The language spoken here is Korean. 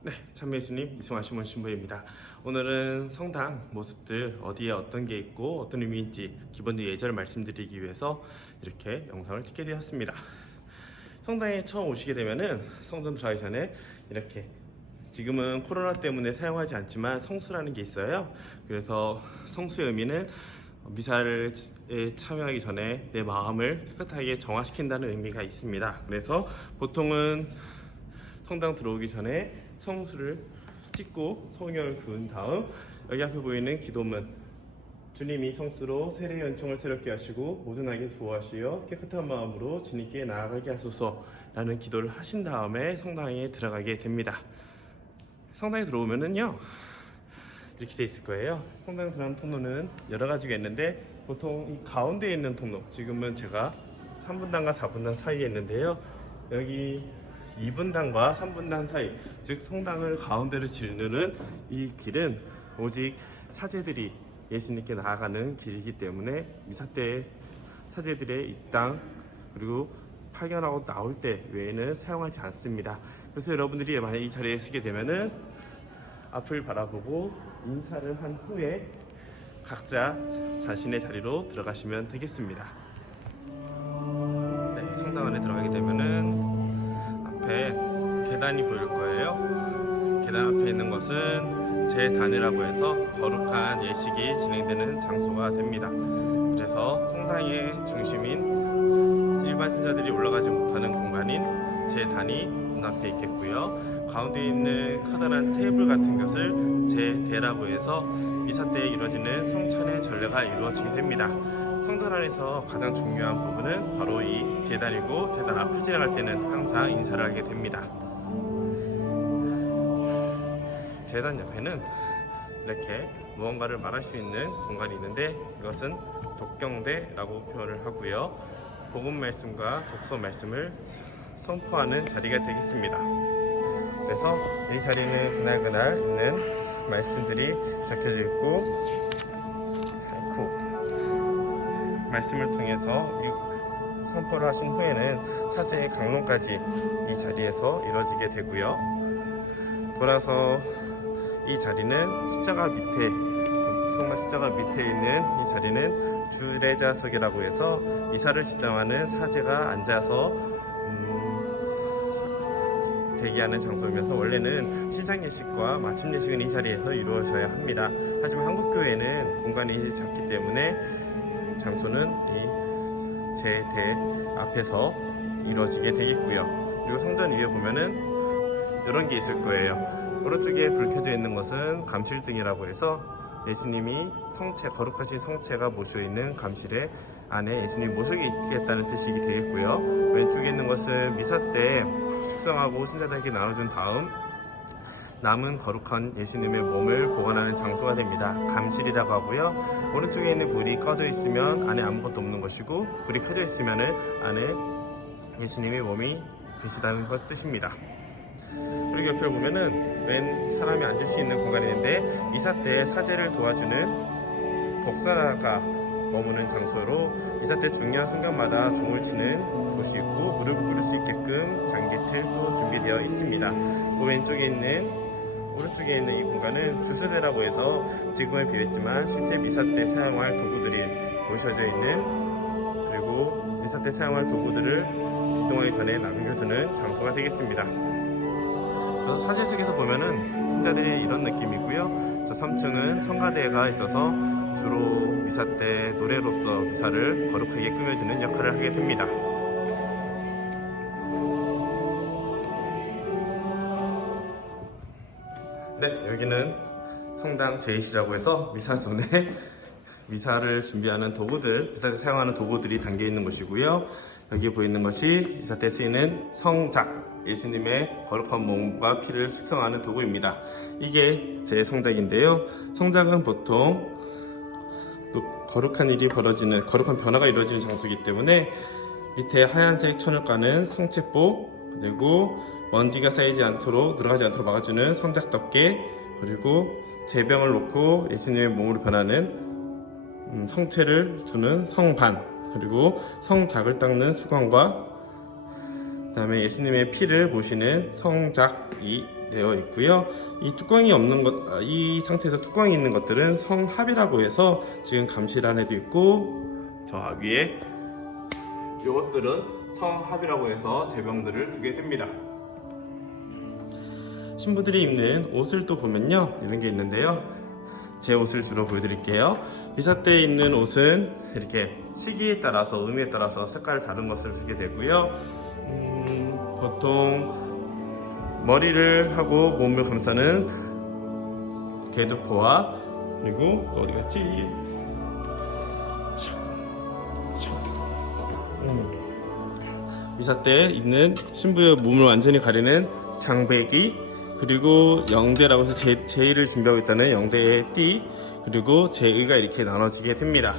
네, 참예수님 이승환 시몬 신부입니다. 오늘은 성당 모습들 어디에 어떤 게 있고 어떤 의미인지 기본적인 예절을 말씀드리기 위해서 이렇게 영상을 찍게 되었습니다. 성당에 처음 오시게 되면은 성전 들어가기 전에 이렇게 지금은 코로나 때문에 사용하지 않지만 성수라는 게 있어요. 그래서 성수의 의미는 미사에 참여하기 전에 내 마음을 깨끗하게 정화시킨다는 의미가 있습니다. 그래서 보통은 성당 들어오기 전에 성수를 찍고 성경을 그은 다음 여기 앞에 보이는 기도문, 주님이 성수로 세례 연총을 새롭게 하시고 모든하게 보호하시어 깨끗한 마음으로 주님께 나아가게 하소서 라는 기도를 하신 다음에 성당에 들어가게 됩니다. 성당에 들어오면은요 이렇게 돼 있을 거예요. 성당 들어가는 통로는 여러 가지가 있는데 보통 이 가운데에 있는 통로, 지금은 제가 3분단과 4분단 사이에 있는데요, 여기 2분단과 3분단 사이, 즉 성당을 가운데로 짓누르는 이 길은 오직 사제들이 예수님께 나아가는 길이기 때문에 미사 때 사제들의 입당 그리고 파견하고 나올 때 외에는 사용하지 않습니다. 그래서 여러분들이 만약 이 자리에 서게 되면은 앞을 바라보고 인사를 한 후에 각자 자신의 자리로 들어가시면 되겠습니다. 네, 성당 안에 들어가게 되면은 앞에 계단이 보일 거예요. 계단 앞에 있는 것은 제단이라고 해서 거룩한 예식이 진행되는 장소가 됩니다. 그래서 성당의 중심인 일반 신자들이 올라가지 못하는 공간인 제단이 눈앞에 있겠고요. 가운데 있는 커다란 테이블 같은 것을 제대라고 해서 미사 때 이루어지는 성찬의 전례가 이루어지게 됩니다. 성전 안에서 가장 중요한 부분은 바로 이 제단이고, 제단 앞을 지나갈 때는 항상 인사를 하게 됩니다. 제단 옆에는 이렇게 무언가를 말할 수 있는 공간이 있는데 이것은 독경대라고 표현을 하고요, 복음 말씀과 독서 말씀을 선포하는 자리가 되겠습니다. 그래서 이 자리는 그날 있는 말씀들이 적혀져 있고, 말씀을 통해서 선포를 하신 후에는 사제의 강론까지 이 자리에서 이루어지게 되고요. 돌아서 이 자리는 십자가 밑에, 정말 십자가 밑에 있는 이 자리는 주례자석이라고 해서 미사를 집장하는 사제가 앉아서 대기하는 장소이면서 원래는 시작 예식과 마침 예식은 이 자리에서 이루어져야 합니다. 하지만 한국교회는 공간이 작기 때문에 장소는 이 제대 앞에서 이루어지게 되겠고요. 그리고 성전 위에 보면은 이런 게 있을 거예요. 오른쪽에 불 켜져 있는 것은 감실등이라고 해서 예수님이 성체, 거룩하신 성체가 모셔 있는 감실의 안에 예수님 모습이 있겠다는 뜻이 되겠고요. 왼쪽에 있는 것은 미사 때 축성하고 신자들에게 나눠준 다음 남은 거룩한 예수님의 몸을 보관하는 장소가 됩니다. 감실이라고 하고요. 오른쪽에 있는 불이 꺼져 있으면 안에 아무것도 없는 것이고, 불이 켜져 있으면 안에 예수님의 몸이 계시다는 것 뜻입니다. 그리고 옆에 보면은 웬 사람이 앉을 수 있는 공간이 있는데 미사 때 사제를 도와주는 복사라가 머무는 장소로 미사 때 중요한 순간마다 종을 치는 곳이 있고 무릎을 꿇을 수 있게끔 장기틀도 준비되어 있습니다. 그 오른쪽에 있는 이 공간은 주수대라고 해서 지금을 비웠지만 실제 미사 때 사용할 도구들이 모셔져 있는, 그리고 미사 때 사용할 도구들을 이동하기 전에 남겨두는 장소가 되겠습니다. 그래서 사제석에서 보면은 신자들이 이런 느낌이고요. 저 3층은 성가대가 있어서 주로 미사 때 노래로서 미사를 거룩하게 꾸며주는 역할을 하게 됩니다. 네, 여기는 성당 제이실이라고 해서 미사 전에 미사를 준비하는 도구들, 미사 때 사용하는 도구들이 담겨 있는 곳이고요. 여기 보이는 것이 미사 때 쓰이는 성작, 예수님의 거룩한 몸과 피를 숙성하는 도구입니다. 이게 제 성작인데요. 성작은 보통 또 거룩한 일이 벌어지는, 거룩한 변화가 이루어지는 장소이기 때문에 밑에 하얀색 천을 까는 성체포, 그리고 먼지가 쌓이지 않도록, 들어가지 않도록 막아주는 성작 덮개, 그리고 제병을 놓고 예수님의 몸으로 변하는 성체를 두는 성반, 그리고 성작을 닦는 수건과 그 다음에 예수님의 피를 모시는 성작이 되어 있고요. 이 뚜껑이 없는 것, 이 상태에서 뚜껑이 있는 것들은 성합이라고 해서 지금 감시란에도 있고 저 위에 이것들은 성합이라고 해서 제병들을 두게 됩니다. 신부들이 입는 옷을 또 보면요, 이런 게 있는데요. 제 옷을 주로 보여드릴게요. 미사 때 입는 옷은 이렇게 시기에 따라서, 의미에 따라서 색깔 다른 것을 쓰게 되고요. 보통 머리를 하고 몸을 감싸는 개두포와, 그리고 또 어디 갔지? 미사 때 입는 신부의 몸을 완전히 가리는 장배기, 그리고 영대라고 해서 제의를 준비하고 있다는 영대의 띠, 그리고 제의가 이렇게 나눠지게 됩니다.